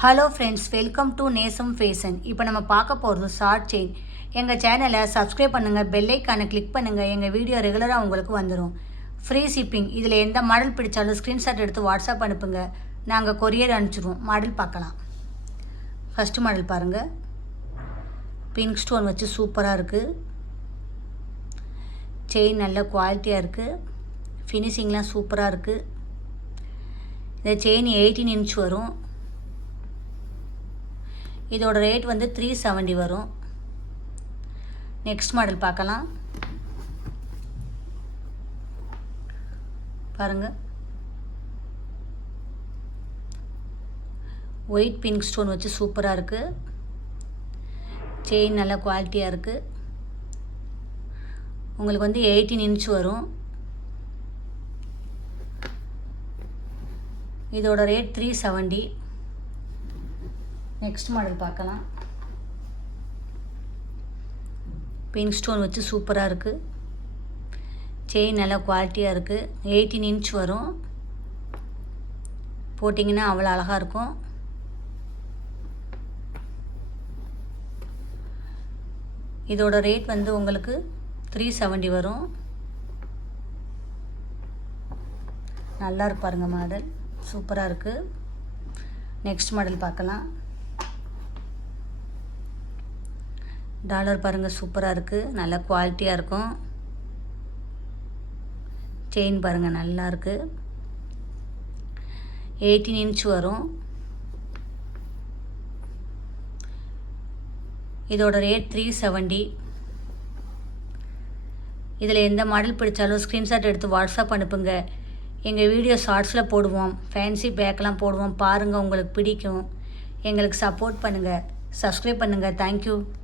Hello friends, welcome to நேசம் fashion. இப்போ நம்ம பார்க்க போகிறது ஷார்ட் செயின். எங்கள் சேனலை சப்ஸ்கிரைப் பண்ணுங்கள், பெல் ஐக்கானை கிளிக் பண்ணுங்கள். எங்கள் வீடியோ ரெகுலராக உங்களுக்கு வந்துடும். Free shipping. இதில் எந்த மாடல் பிடிச்சாலும் ஸ்க்ரீன்ஷாட் எடுத்து வாட்ஸ்அப் அனுப்புங்க, நாங்கள் கொரியர் அனுப்பிச்சிடுவோம். மாடல் பார்க்கலாம். ஃபஸ்ட்டு மாடல் பாருங்கள். பிங்க் ஸ்டோன் வச்சு சூப்பராக இருக்குது. செயின் நல்ல குவாலிட்டியாக இருக்குது. ஃபினிஷிங்லாம் சூப்பராக இருக்குது. இந்த செயின் 18 இன்ச் வரும். இதோட ரேட் வந்து 370 வரும். நெக்ஸ்ட் மாடல் பார்க்கலாம். பாருங்கள், ஒயிட் பிங்க் ஸ்டோன் வச்சு சூப்பராக இருக்குது. செயின் நல்ல குவாலிட்டியாக இருக்குது. உங்களுக்கு வந்து 18 இன்ச் வரும். இதோட ரேட் 370. நெக்ஸ்ட் மாடல் பார்க்கலாம். பிங்க் ஸ்டோன் வச்சு சூப்பராக இருக்குது. செயின் நல்லா குவாலிட்டியாக இருக்குது. 18 இன்ச் வரும். போட்டிங்கன்னா அவ்வளோ அழகாக இருக்கும். இதோட ரேட் வந்து உங்களுக்கு 370 வரும். நல்லா இருப்பாருங்க, மாடல் சூப்பராக இருக்குது. நெக்ஸ்ட் மாடல் பார்க்கலாம். டாலர் பாருங்கள், சூப்பராக இருக்குது. நல்ல குவாலிட்டியாக இருக்கும். செயின் பாருங்கள், நல்லா இருக்குது. 18 இன்ச் வரும். இதோட ரேட் 370. இதில் எந்த மாடல் பிடிச்சாலும் ஸ்க்ரீன்ஷாட் எடுத்து வாட்ஸ்அப் அனுப்புங்க. எங்கள் வீடியோ ஷார்ட்ஸில் போடுவோம். ஃபேன்சி பேக்கெலாம் போடுவோம். பாருங்கள், உங்களுக்கு பிடிக்கும். எங்களுக்கு சப்போர்ட் பண்ணுங்கள். சப்ஸ்கிரைப் பண்ணுங்கள். தேங்க்யூ.